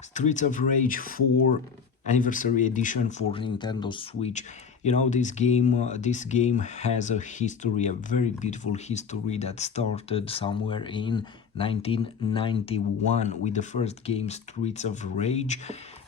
Streets of Rage 4 Anniversary Edition for Nintendo Switch. You know, this game has a history, a very beautiful history that started somewhere in 1991 with the first game Streets of Rage,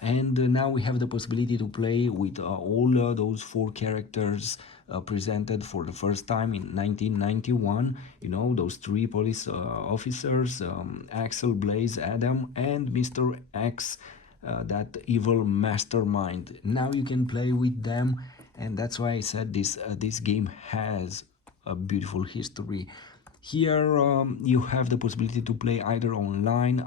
and now we have the possibility to play with all those four characters presented for the first time in 1991. You know, those three police officers, Axel, Blaze, Adam, and Mr. X, that evil mastermind. Now you can play with them, and that's why I said this game has a beautiful history. Here you have the possibility to play either online,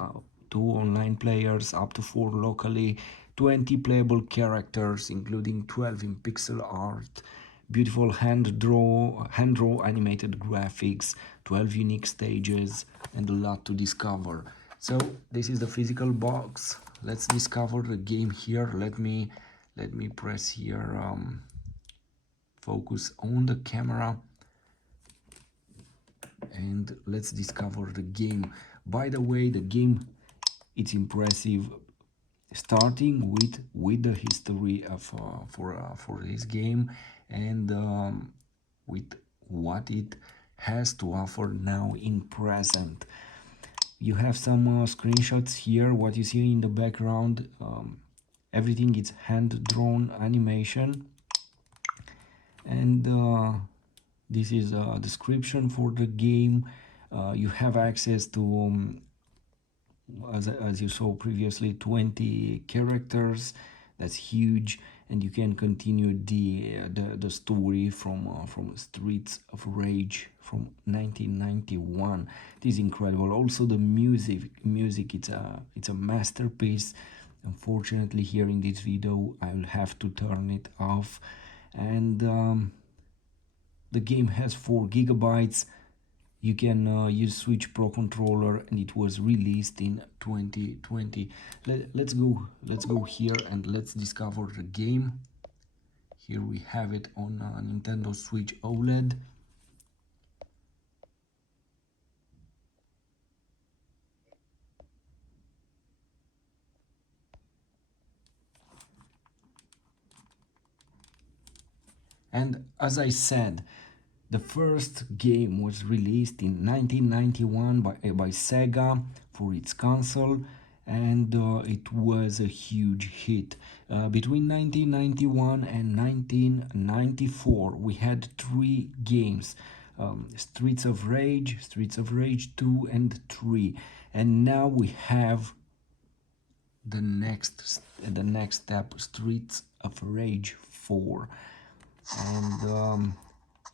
two online players, up to four locally, 20 playable characters, including 12 in pixel art, beautiful hand draw animated graphics, 12 unique stages, and a lot to discover. So this is the physical box. Let's discover the game here. Let me press here, focus on the camera, and let's discover the game. By the way, the game, it's impressive, starting with the history of for this game, and with what it has to offer now in present. You have some screenshots here. What you see in the background, everything is hand drawn animation, and this is a description for the game. You have access to, as you saw previously, 20 characters. That's huge, and you can continue the story from Streets of Rage from 1991. This is incredible. Also the music, it's a masterpiece. Unfortunately, here in this video I will have to turn it off, and the game has 4 gigabytes. You can use Switch Pro controller, and it was released in 2020. Let's go here and let's discover the game. Here we have it on Nintendo Switch OLED. And as I said, the first game was released in 1991 by Sega for its console, and it was a huge hit. Between 1991 and 1994, we had 3 games, Streets of Rage 2 and 3, and now we have the next step, Streets of Rage 4. And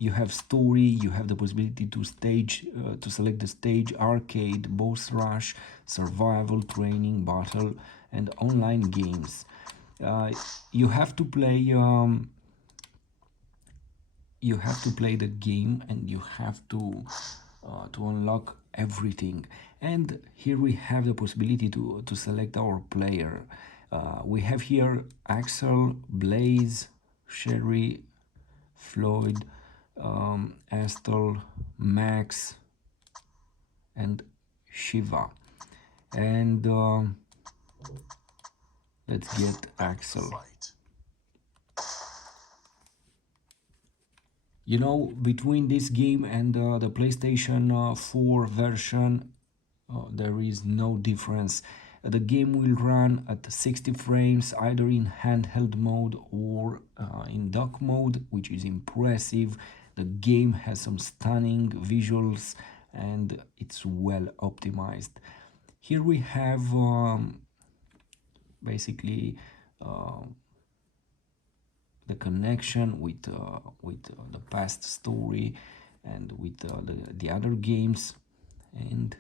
you have story, you have the possibility to select the stage, arcade, boss rush, survival, training, battle, and online games. You have to play the game, and you have to unlock everything. And here we have the possibility to select our player. We have here Axel, Blaze, Sherry, Floyd, Estelle, Max, and Shiva. And let's get Axel. You know, between this game and the PlayStation 4 version, there is no difference. The game will run at 60 frames either in handheld mode or in dock mode, which is impressive. The game has some stunning visuals, and it's well optimized. Here we have basically the connection with the past story and with the other games. And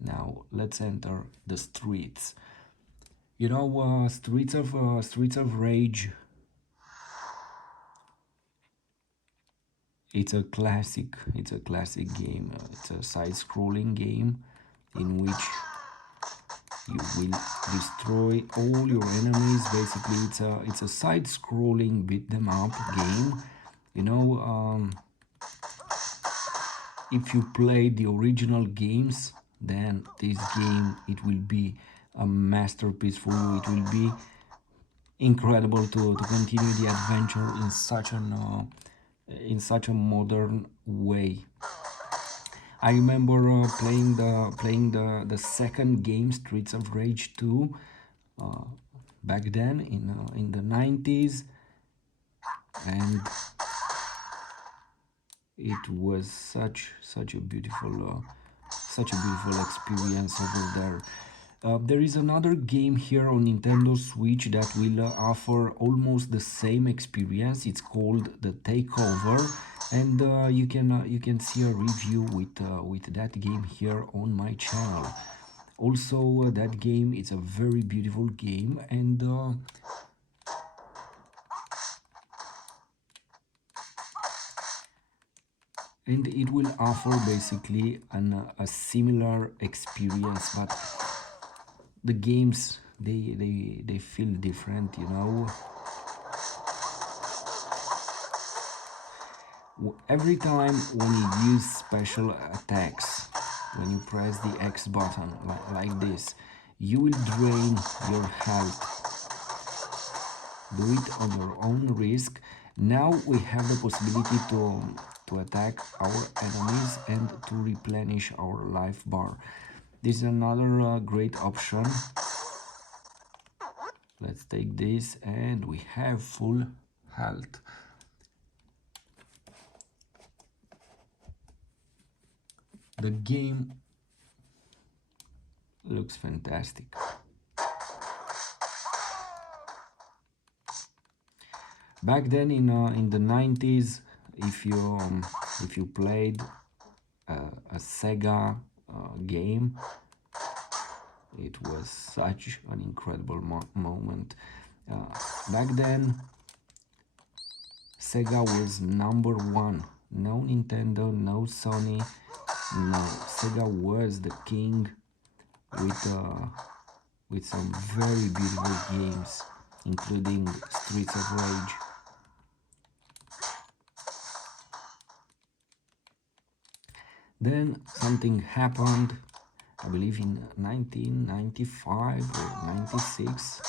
now let's enter the streets. You know, Streets of Rage, it's a classic game. It's a side-scrolling game in which you will destroy all your enemies. Basically, it's a side-scrolling beat 'em up game. You know, if you play the original games, then this game, it will be a masterpiece for you. It will be incredible to continue the adventure in such a modern way. I remember playing the second game, Streets of Rage 2, uh, back then in the 90s, and it was such a beautiful experience over there. There is another game here on Nintendo Switch that will offer almost the same experience. It's called The Takeover, and you can see a review with that game here on my channel. Also, that game is a very beautiful game, and it will offer basically a similar experience, but the games they feel different, you know. Every time when you use special attacks, when you press the X button like this, you will drain your health. Do it on your own risk. Now we have the possibility to attack our enemies and to replenish our life bar. This is another great option. Let's take this, and we have full health. The game looks fantastic. Back then in the 90s, if you played a Sega game, it was such an incredible moment. Uh, Back then, Sega was number one. No Nintendo, no Sony, no. Sega was the king with some very beautiful games, including Streets of Rage. Then something happened, I believe in 1995 or 96.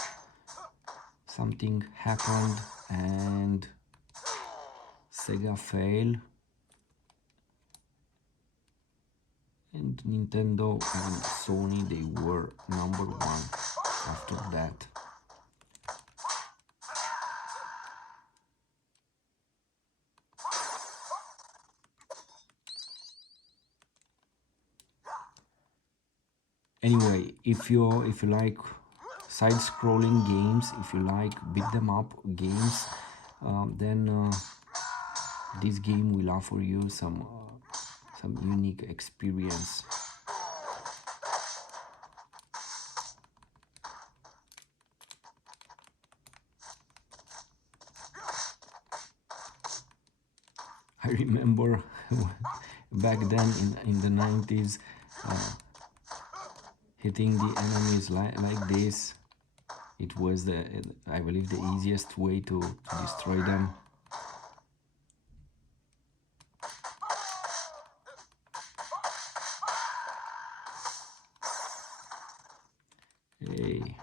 Something happened and Sega failed, and Nintendo and Sony, they were number one after that. Anyway, if you like side-scrolling games, if you like beat them up games, then this game will offer you some unique experience. I remember back then in the 90s, hitting the enemies like this, it was I believe the easiest way to destroy them. Hey.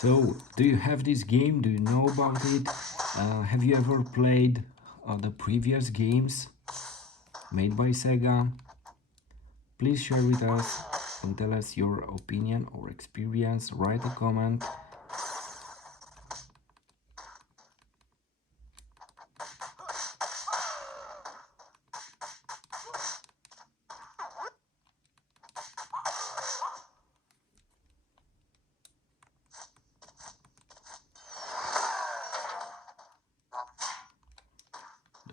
So, do you have this game? Do you know about it? Have you ever played the previous games made by Sega? Please share with us and tell us your opinion or experience. Write a comment.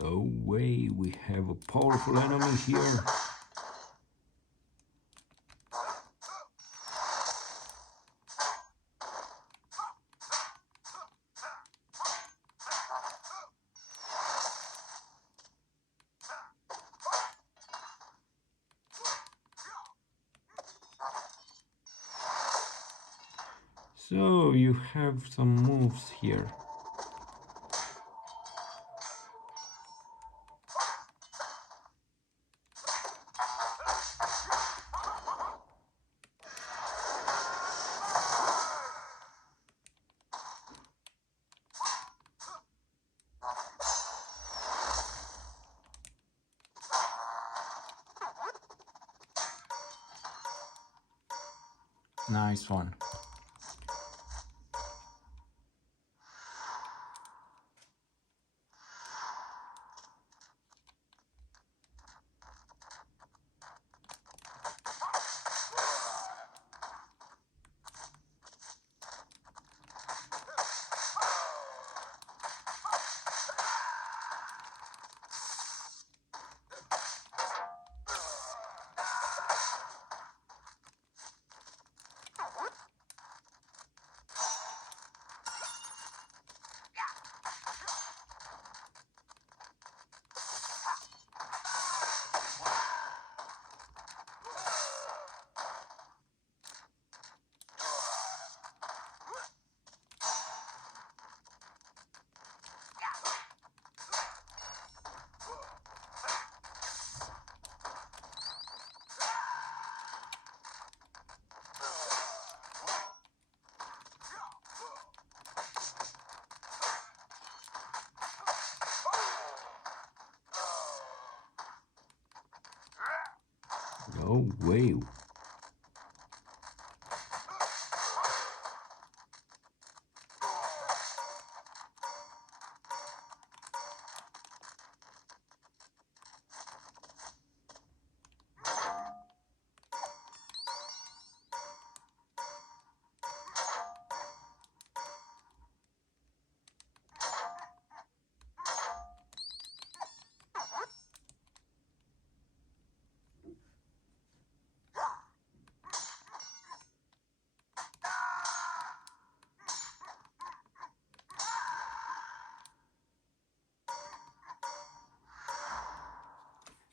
Go away, we have a powerful enemy here. So you have some moves here. Nice one. No way.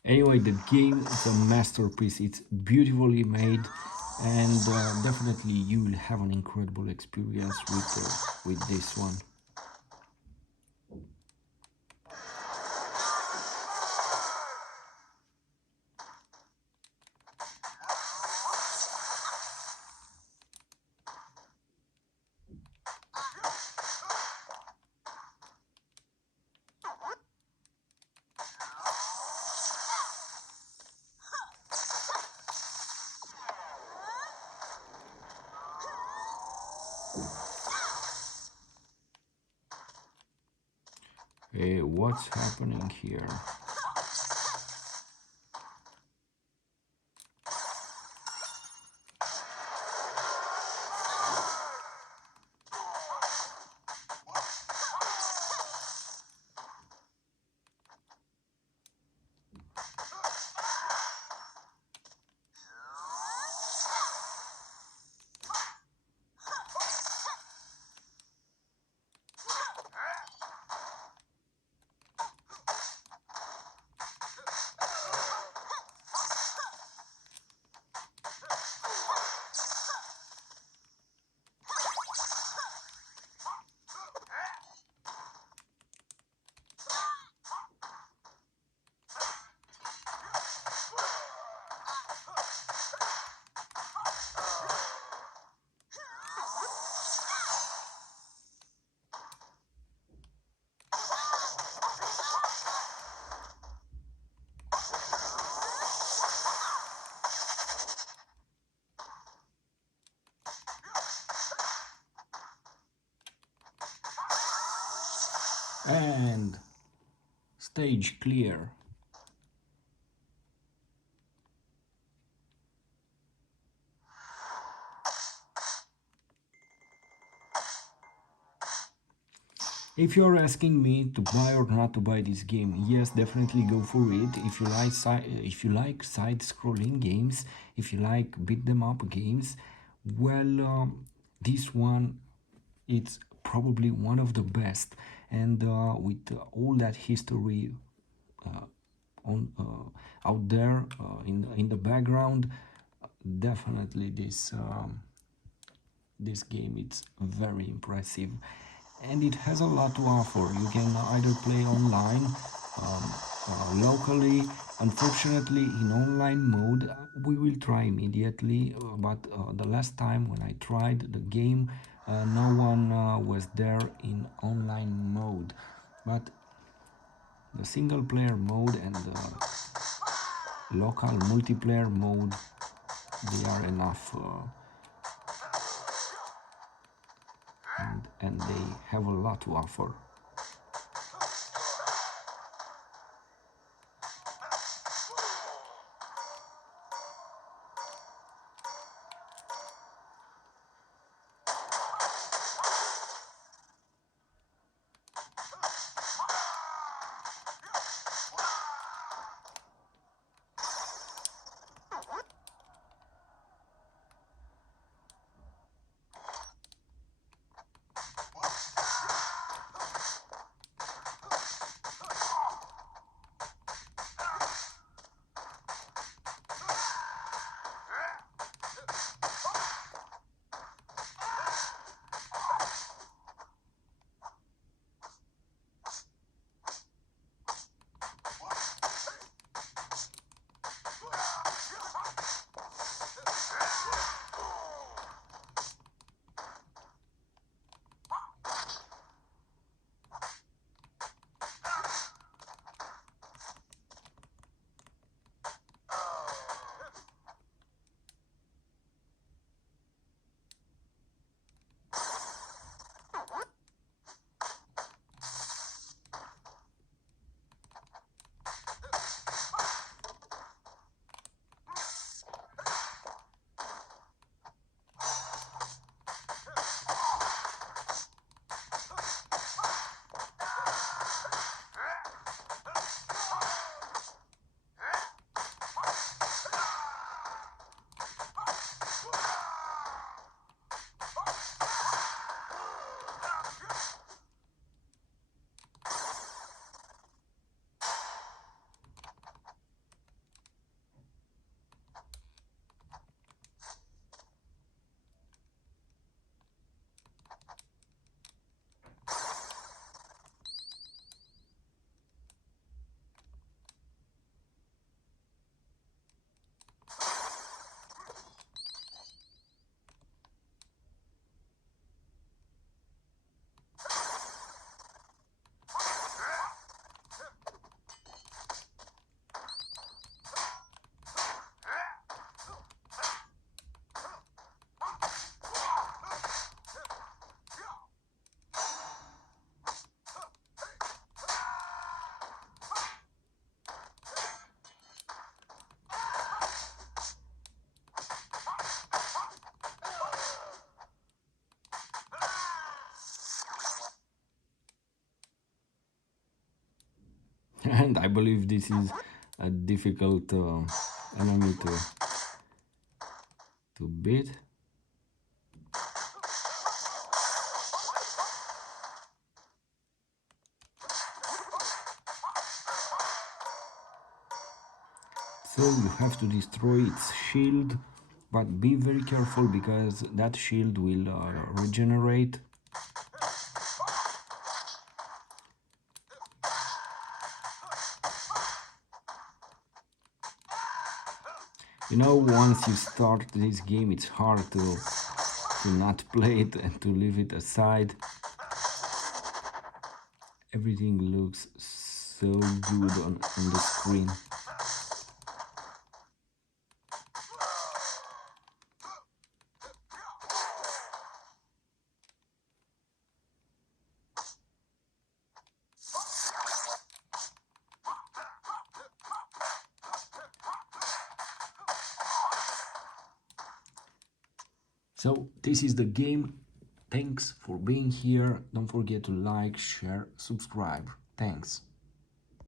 Anyway, the game is a masterpiece. It's beautifully made, and definitely you will have an incredible experience with this one. Hey, what's happening here? And stage clear. If you're asking me to buy or not to buy this game, yes, definitely go for it. If you like side-scrolling games, if you like beat 'em up games, well, this one it's probably one of the best. And with all that history on out there in the background, definitely this game it's very impressive, and it has a lot to offer. You can either play online, locally. Unfortunately, in online mode, we will try immediately, but the last time when I tried the game, no one was there in online mode. But the single player mode and the local multiplayer mode, they are enough, and they have a lot to offer. And I believe this is a difficult enemy to beat. So you have to destroy its shield, but be very careful because that shield will regenerate. You know, once you start this game, it's hard to not play it and to leave it aside. Everything looks so good on the screen. So this is the game. Thanks for being here. Don't forget to like, share, subscribe. Thanks.